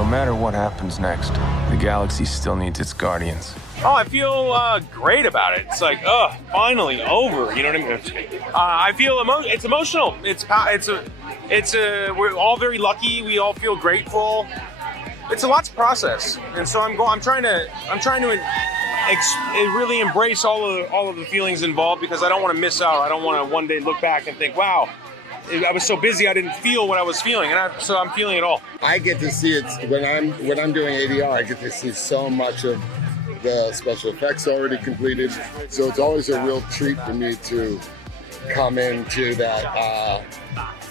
no matter what happens next, the galaxy still needs its guardians. Oh, I feel great about it. It's like, finally over. You know what I mean? I feel it's emotional. We're all very lucky. We all feel grateful. It's a lot to process, and so I'm trying to really embrace all of the feelings involved, because I don't want to miss out. I don't want to one day look back and think, wow, I was so busy I didn't feel what I was feeling, so I'm feeling it all. I get to see it when I'm doing ADR. I get to see so much of the special effects already completed, so it's always a real treat for me to come into that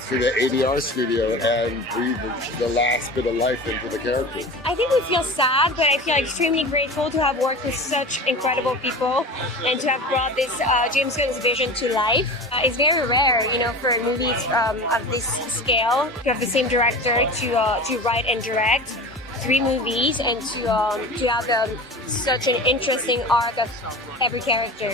to the ADR studio and breathe the last bit of life into the character. I think we feel sad, but I feel extremely grateful to have worked with such incredible people and to have brought this James Gunn's vision to life. It's very rare, for movies of this scale to have the same director to write and direct 3 movies and to have such an interesting arc of every character,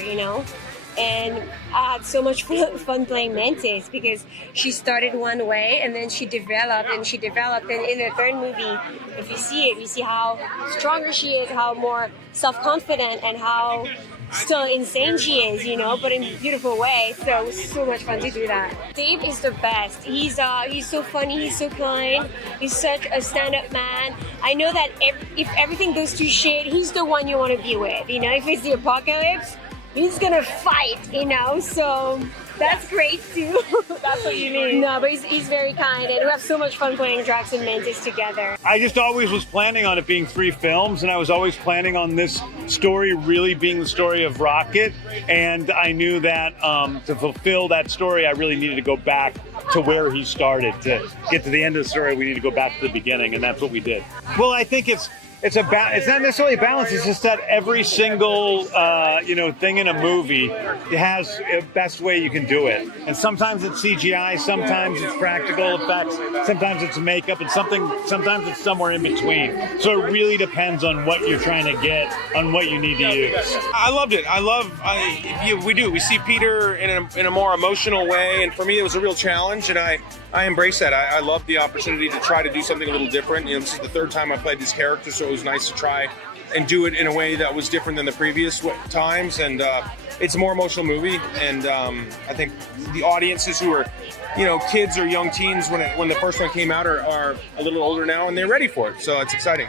And I had so much fun playing Mantis, because she started one way and then she developed. And in the 3rd movie, if you see it, you see how stronger she is, how more self-confident, and how still insane she is, but in a beautiful way. So it was so much fun to do that. Dave is the best. He's so funny, he's so kind, he's such a stand-up man. I know that if everything goes to shit, he's the one you want to be with. If it's the apocalypse, he's gonna fight, so that's great too. That's what you need. No, but he's very kind, and we have so much fun playing Drax and Mantis together. I just always was planning on it being 3 films, and I was always planning on this story really being the story of Rocket, and I knew that to fulfill that story, I really needed to go back to where he started. To get to the end of the story, we need to go back to the beginning, and that's what we did. Well, I think it's not necessarily a balance. It's just that every single thing in a movie has a best way you can do it. And sometimes it's CGI, sometimes it's practical effects, sometimes it's makeup, and sometimes it's somewhere in between. So it really depends on what you're trying to get, on what you need to use. I loved it. We see Peter in a more emotional way, and for me it was a real challenge, and I embrace that. I love the opportunity to try to do something a little different. This is the 3rd time I played this character, so it was nice to try and do it in a way that was different than the previous times. And it's a more emotional movie, and I think the audiences who are, kids or young teens when the first one came out are a little older now, and they're ready for it. So it's exciting.